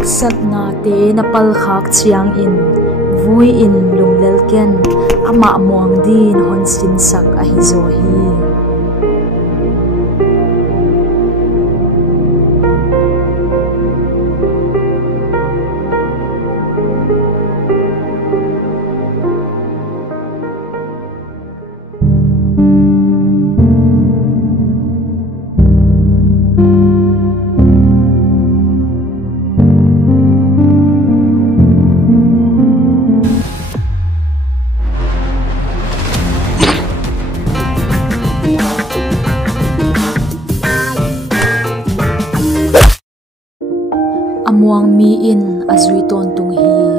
Sat na te napalkhak chiang in vui in lunglel ken ama muang din hon sin sak a hi zo hi. Amuang mi in azui ton tung hi